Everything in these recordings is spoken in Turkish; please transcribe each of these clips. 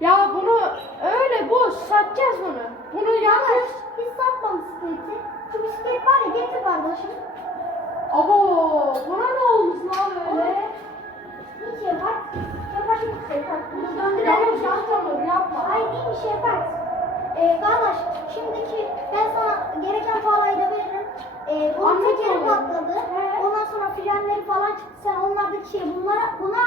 Ya bunu öyle boş satacağız bunu. Bunu yapıyoruz. biz satma bisikleti. Şu bisiklet var ya getir kardeşim. Abo buna ne olmuş lan öyle? Hiç yapar. Yapar hiç yapar. Bunu Tamam döndürelim. şahtamır yapma. Hayır değil bir şey yapar. Ee, kardeş şimdiki ben sana gereken parayı da veririm. Ee, bunun tekeri patladı. Ondan sonra frenleri falan çıktı. Sen onlardaki şey bunlara buna.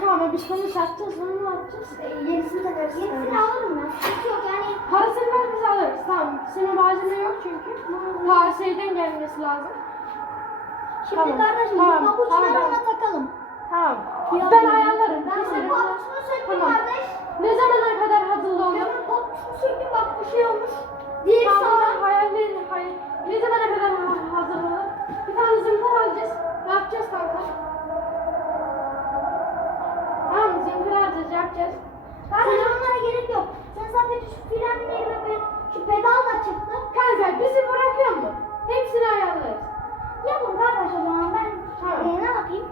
Kanka ama biz bunu satacağız bunu ne yapacağız? Ee, yenisini takarız. Yenisini alırım ben. Sıkıntı yok yani. Parasını ver biz alırız tamam. Senin malzeme yok çünkü. Ta şeyden gelmesi lazım. Şimdi Tamam, kardeşim tamam, bu pabuçları tamam. ona takalım. Tamam. Fiyat Ben ayarlarım. Ben senin pabuçunu söktüm Tamam. kardeş. Ne zamana kadar hazırlı olur? Benim pabuçunu söktüm bak bir şey olmuş. Diğer Tamam, yapayım?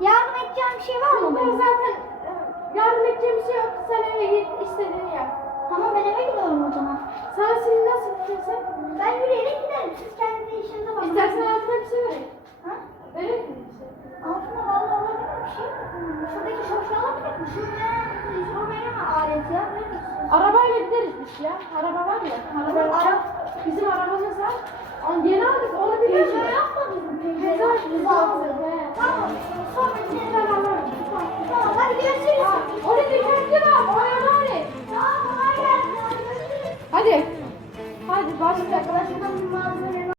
Yardım edeceğim bir şey var mı? Zımpar benim? zaten e, yardım edeceğim bir şey yok. Sen eve git, istediğini yap. Tamam ben eve gidiyorum o zaman. Sana şimdi nasıl gideceksin? Ben yürüyerek giderim. Siz kendi işinize bakın. İstersen altına bir şey vereyim. Ha? Verir mi? Altına bağlı olabilir bir şey. Şuradaki şoşu alabilir mi? Şu ne? Şu benim alet ya. Arabayla gideriz biz ya. Araba var ya. Araba Ara- Bizim arabamız